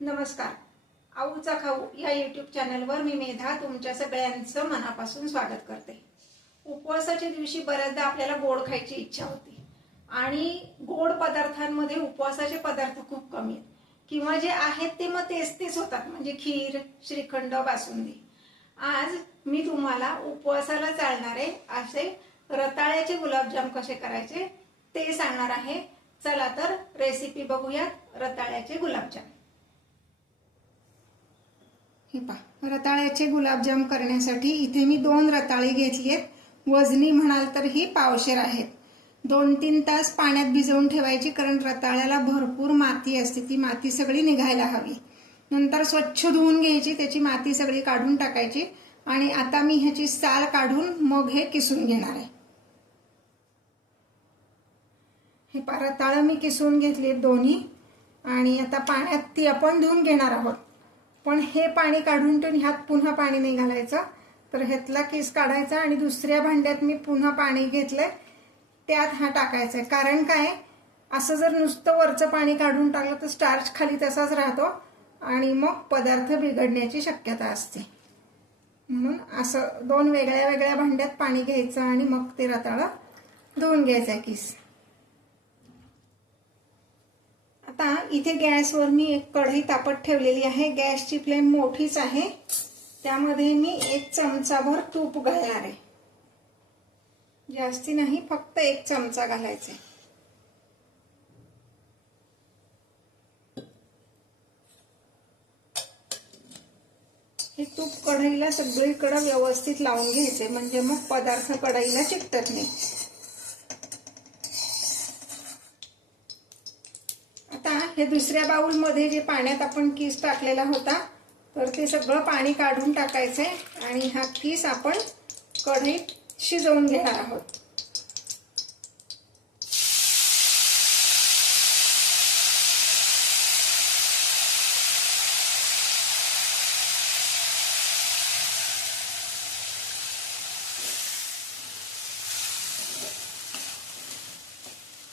नमस्कार. आऊचा खाऊ या यूट्यूब चॅनलवर मी मेधा तुमच्या सगळ्यांचं मनापासून स्वागत करते. उपवासाच्या दिवशी बऱ्याचदा आपल्याला गोड खायची इच्छा होती आणि गोड पदार्थांमध्ये उपवासाचे पदार्थ खूप कमी आहेत किंवा जे आहेत ते मग तेच होतात, म्हणजे खीर, श्रीखंड, बासुंदी. आज मी तुम्हाला उपवासाला चालणारे असे रताळ्याचे गुलाबजाम कसे करायचे ते सांगणार आहे. चला तर रेसिपी बघूया. रताळ्याचे गुलाबजाम. हे पहा, रताळ्याचे गुलाबजाम करण्यासाठी इथे मी 2 रताळी घेतलीत. वजनी म्हणाल तर ही पावशेर आहेत. 2-3 तास पाण्यात भिजवून ठेवायची, कारण रताळ्याला भरपूर माती असते, ती माती सगळी निघायला हवी. नंतर स्वच्छ धुवून घ्यायची, त्याची माती सगळी काढून टाकायची. आणि आता मी ह्याची साल काढून मग हे किसून घेणार आहे. हे पहा, रताळं मी किसून घेतली दोन्ही आणि आता पाण्यात ती आपण धुवून घेणार आहोत. पण हे पाणी काढून ठेवून ह्यात पुन्हा पाणी नाही घालायचं. तर ह्यातला किस काढायचा आणि दुसऱ्या भांड्यात मी पुन्हा पाणी घेतलंय, त्यात हा टाकायचा. कारण काय, असं जर नुसतं वरचं पाणी काढून टाकलं तर स्टार्च खाली तसाच राहतो आणि मग पदार्थ बिघडण्याची शक्यता असते. म्हणून असं 2 वेगळ्या वेगळ्या भांड्यात पाणी घ्यायचं आणि मग ते रताळं धुवून घ्यायचं किस. आता इथे गॅसवर मी एक कढई तापत ठेवलेली आहे. गॅसची फ्लेम मोठीच आहे. त्यामध्ये मी 1 चमचाभर तूप घालणार आहे. जास्ती नाही, फक्त 1 चमचा घालायचे. हे तूप कढईला सगळीकडे व्यवस्थित लावून घ्यायचे, म्हणजे मग पदार्थ कढईला चिकटत नाही. हे दुसऱ्या बाउल मध्ये जे पाण्यात आपण किस टाकलेला होता, तर ते सगळं पाणी काढून टाकायचंय आणि हा किस आपण कढईत शिजवून घेणार आहोत.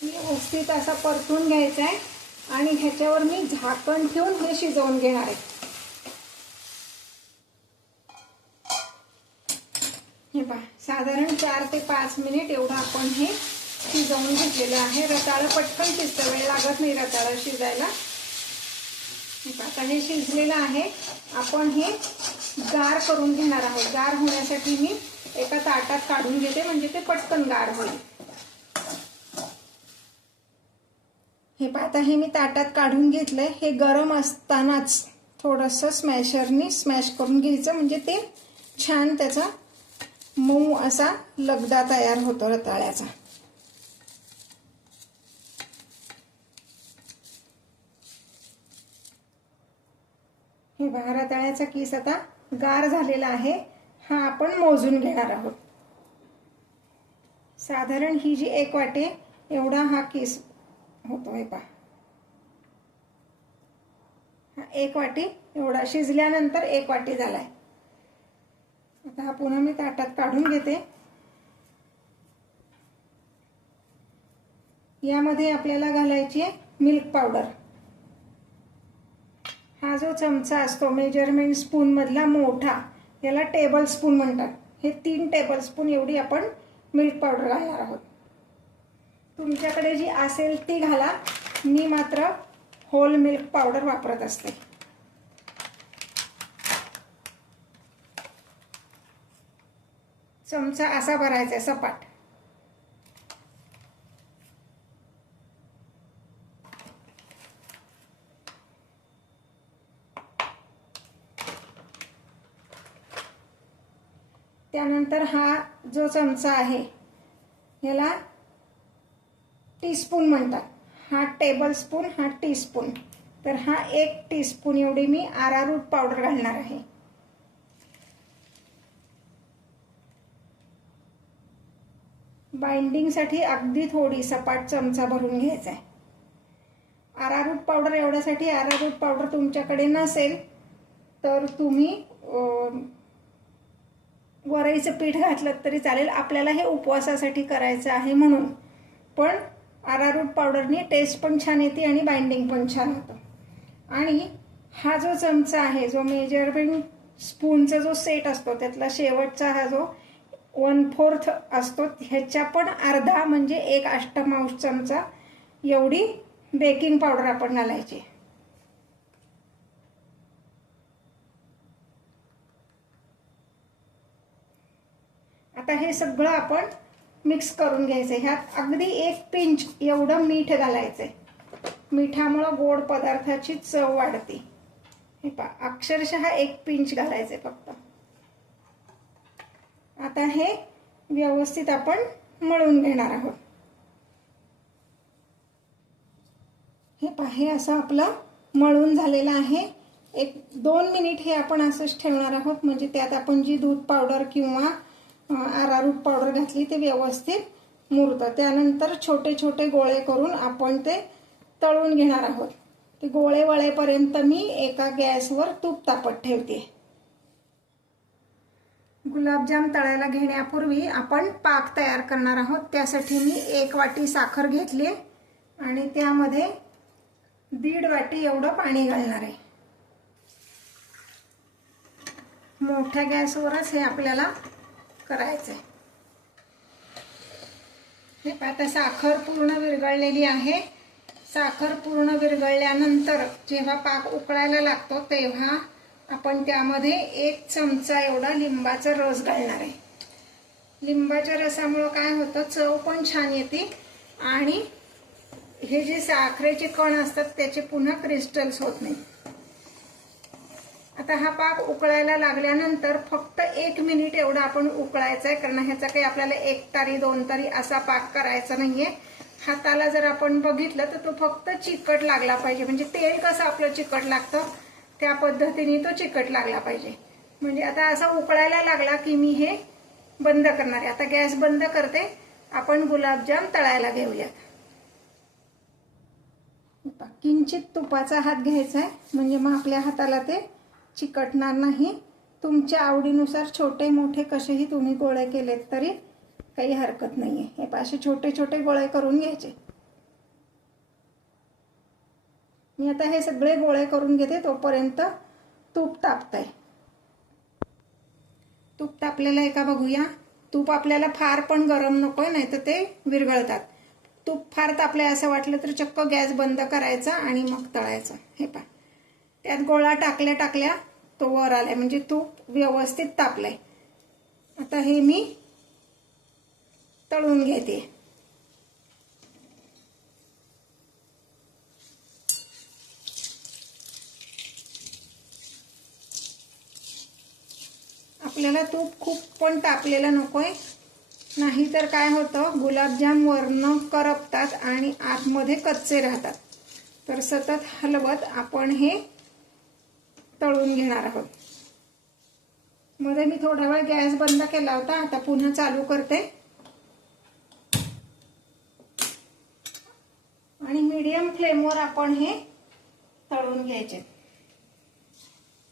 व्यवस्थित असा परतून घ्यायचा आहे आणि ह्याच्यावर मी झाकण ठेवून हे शिजवून घेणार आहे. हे पहा, साधारण 4 ते 5 मिनिट एवढं आपण हे शिजवून घेतलेलं आहे. रताळं पटकन शिजतं, वेळ लागत नाही रताळं शिजायला. आता हे शिजलेलं आहे. आपण हे गार करून घेणार आहोत. गार होण्यासाठी मी एका ताटात काढून घेते, म्हणजे ते पटकन गार होईल. हे पाहता, हे मी ताटात काढून घेतलंय. हे गरम असतानाच थोडंसं स्मॅशरनी स्मॅश करून घ्यायचं, म्हणजे ते छान त्याचा मऊ असा लगदा तयार होतो रताळ्याचा. हे बघा, रताळ्याचा किस आता गार झालेला आहे. हा आपण मोजून घेणार आहोत. साधारण ही जी 1 वाटी एवढा हा किस होतो. हे पहा, 1 वाटी एवढा शिजल्यानंतर 1 वाटी झालाय. आता हा पुन्हा मी ताटात काढून घेते. यामध्ये आपल्याला घालायची आहे मिल्क पावडर. हा जो चमचा असतो मेजरमेंट स्पून मधला मोठा, याला टेबल स्पून म्हणतात. हे 3 टेबल स्पून एवढी आपण मिल्क पावडर घालणार आहोत. तुमच्याकडे जी असेल ती घाला. मी मात्र होल मिल्क पावडर वापरत असते. चमचा असा भरायचा सपाट. त्यानंतर हा जो चमचा आहे याला टीस्पून म्हणतात. हा टेबल स्पून, हा टीस्पून. तर हा 1 टीस्पून एवढी मी अरारूट पावडर घालणार आहे. बाइंडिंगसाठी अगदी थोडी सपाट चमचा भरून घ्यायचा आहे. अरारूट पावडर एवढ्यासाठी, अरारूट पावडर तुमच्याकडे नसेल तर तुम्ही वरईचं पीठ घातलं तरी चालेल. आपल्याला हे उपवासासाठी करायचं आहे म्हणून. पण अरारूट पावडरनी टेस्ट पण छान येते आणि बाइंडिंग पण छान होतं. आणि हा जो चमचा आहे, जो मेजरमेंट स्पूनचा जो सेट असतो त्यातला शेवटचा हा जो 1/4 असतो, ह्याच्या पण अर्धा म्हणजे 1 अष्टमांश चमचा एवढी बेकिंग पावडर आपण घालायची. आता हे सगळं आपण मिक्स करून घ्यायचं. ह्यात अगदी 1 पिंच एवढं मीठ घालायचंय. मिठामुळं गोड पदार्थाची चव वाढते. हे पहा, अक्षरशः 1 पिंच घालायचंय फक्त. आता हे व्यवस्थित आपण मळून घेणार आहोत. हे पहा, हे असं आपलं मळून झालेलं आहे. 1-2 मिनिट हे आपण असंच ठेवणार आहोत, म्हणजे त्यात आपण जी दूध पावडर किंवा अरारूट पावडर घातली ते व्यवस्थित मुरतं. त्यानंतर छोटे छोटे गोळे करून आपण ते तळून घेणार आहोत. ते गोळे वळेपर्यंत मी एका गॅसवर तूप तापत ठेवते. गुलाबजाम तळायला घेण्यापूर्वी आपण पाक तयार करणार आहोत. त्यासाठी मी 1 वाटी साखर घेतली आणि त्यामध्ये 1.5 वाटी एवढं पाणी घालणार आहे. मोठ्या गॅसवरच हे आपल्याला करायचं आहे. हे आता साखर पूर्ण विरघळलेली आहे. साखर पूर्ण विरघळल्यानंतर जेव्हा पाक उकळायला लागतो तेव्हा आपण त्यामध्ये 1 चमचा एवढा लिंबाचा रस घालणार आहे. लिंबाच्या रसामुळे काय होतं, चव पण छान येते आणि हे जे साखरेचे कण असतात त्याचे पुन्हा क्रिस्टल्स होत नाही. आता हा पाक उकळायला लागल्यानंतर फक्त 1 मिनिट एवढा आपण उकळायचा आहे, कारण ह्याचा काही आपल्याला 1 तारी 2 तारी असा पाक करायचा नाहीये. हाताला जर आपण बघितलं तर तो फक्त चिकट लागला पाहिजे, म्हणजे तेल कसं आपलं चिकट लागतं त्या पद्धतीने तो चिकट लागला पाहिजे. म्हणजे आता असा उकळायला लागला की मी हे बंद करणार आहे. आता गॅस बंद करते. आपण गुलाबजाम तळायला घेऊयात. किंचित तुपाचा हात घ्यायचा आहे, म्हणजे मग आपल्या हाताला ते चिकटणार नाही. तुमच्या आवडीनुसार छोटे मोठे कसेही तुम्ही गोळे केलेत तरी काही हरकत नाहीये. हे असे छोटे छोटे गोळे करून घ्यायचे. मी आता हे सगळे गोळे करून घेते. तोपर्यंत तूप तापतंय. तूप तापलेलं आहे का बघूया. तूप आपल्याला फार पण गरम नकोय, नाही तर ते विरघळतात. तूप फार तापलंय असं वाटलं तर चक्क गॅस बंद करायचा आणि मग तळायचं. हे पहा, त्यात गोळा टाकल्या टाकल्या तो वर आलाय, म्हणजे तूप व्यवस्थित तापलंय. आता हे मी तळून घेते. आपल्याला तूप खूप पण तापलेलं नकोय, नाहीतर काय होतं, गुलाबजाम वरनं करपतात आणि आतमध्ये कच्चे राहतात. तर सतत हलवत आपण हे तळून घेणार आहोत. मध्ये मी थोडा वेळ गॅस बंद केला होता, आता पुन्हा चालू करते आणि मीडियम फ्लेमवर आपण हे तळून घ्यायचे.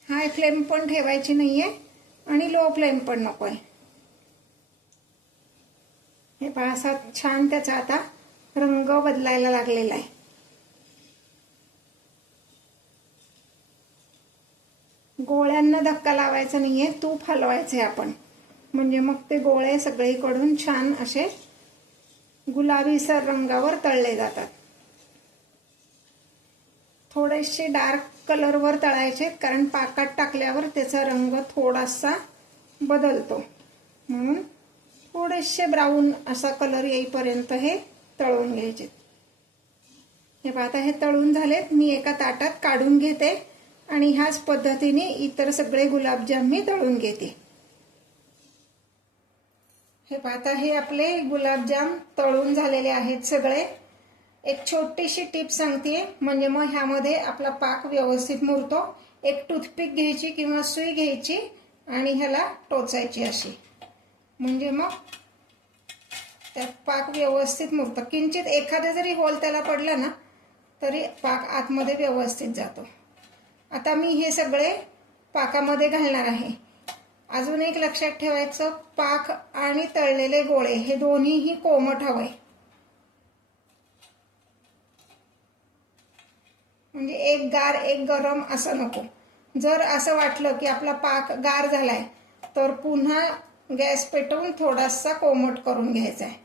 हाय फ्लेम पण ठेवायची नाहीये आणि लो फ्लेम पण नकोय. हे पहा, असा छान त्याचा आता रंग बदलायला लागलेला आहे. गोळ्यांना धक्का लावायचा नाहीये, तूप हलवायचे आपण, म्हणजे मग ते गोळे सगळीकडून छान असे गुलाबीसर रंगावर तळले जातात. थोडेसे डार्क कलरवर तळायचे, कारण पाकात टाकल्यावर त्याचा रंग थोडासा बदलतो, म्हणून थोडेसे ब्राऊन असा कलर येईपर्यंत हे तळून घ्यायचे. हे पहा, आता हे तळून झालेत. मी एका ताटात काढून घेते आणि ह्याच पद्धतीने इतर सगळे गुलाबजाम मी तळून घेते. हे पहा, आता हे आपले गुलाबजाम तळून झालेले आहेत सगळे. एक छोटीशी टिप सांगते, म्हणजे मग ह्यामध्ये आपला पाक व्यवस्थित मुरतो. एक टूथपिक घ्यायची किंवा सुई घ्यायची आणि ह्याला टोचायची अशी, म्हणजे मग त्यात पाक व्यवस्थित मुरतं. किंचित एखादा जरी होल त्याला पडला ना तरी पाक आतमध्ये व्यवस्थित जातो. आता मी हे सगळे पाकामध्ये घालणार आहे. अजून एक लक्षात ठेवायचं, पाक आणि तळलेले गोळे हे दोन्हीही कोमट हवे. म्हणजे एक गार एक गरम असं नको. जर असं वाटलं की आपला पाक गार झालाय तर पुन्हा गॅस पेटवून थोडासा कोमट करून घ्यायचा आहे.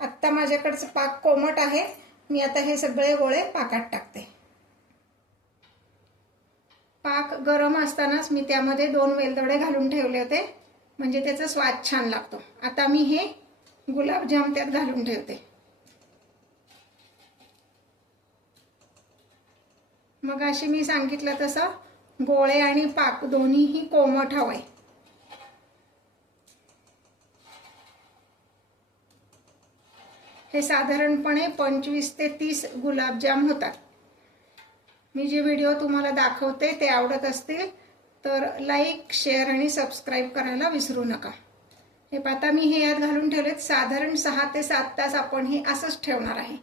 आत्ता माझ्याकडचं पाक कोमट आहे. मी आता हे सगळे गोळे पाकात टाकते. पाक गरम असतानाच मी त्यामध्ये 2 वेलदोडे घालून ठेवले होते, म्हणजे त्याचा स्वाद छान लागतो. आता मी हे गुलाबजाम त्यात घालून ठेवते. मग अशी मी सांगितलं तसं गोळे आणि पाक दोन्हीही कोमट हवंय. हे साधारणपणे 25 ते 30 गुलाबजाम होतात. मी जे व्हिडिओ तुम्हाला दाखवते ते आवडत असतील तर लाईक, शेअर आणि सबस्क्राईब करायला विसरू नका. हे आता मी हे यात घालून ठेवलेत. साधारण 6 ते 7 तास आपण हे असंच ठेवणार आहे.